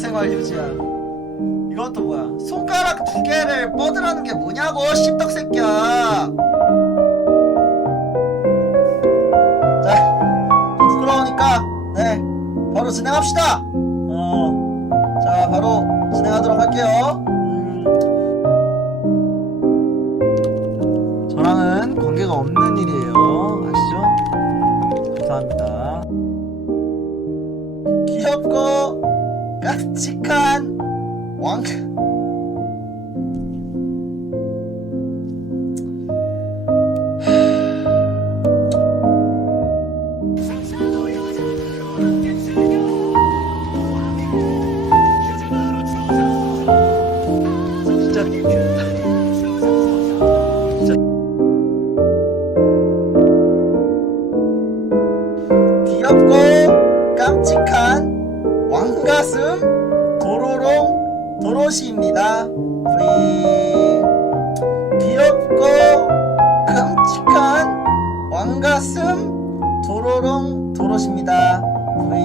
저건 또 뭐야? 손가락 두 개를 뻗으라는 게 뭐냐고 씹덕 새끼야. 자 부끄러우니까 네 바로 진행합시다. 어자 바로 진행하도록 할게요. 음, 저랑은 관계가 없는 일이에요. 아시죠? 감사합니다. 귀엽고 깜찍한 왕. 귀엽고 깜찍한 왕 가슴 도로롱 도로시입니다. 브이. 귀엽고 깜찍한 왕가슴 도로롱 도로시입니다. 브이.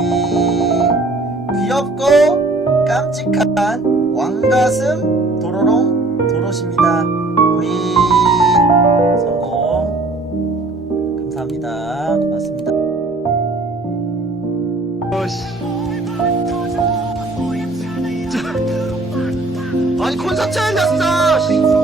귀엽고 깜찍한 왕가슴 도로롱 도로시입니다. 브이. 성공. 감사합니다. 고맙습니다. 콘서트 열렸어. 씨.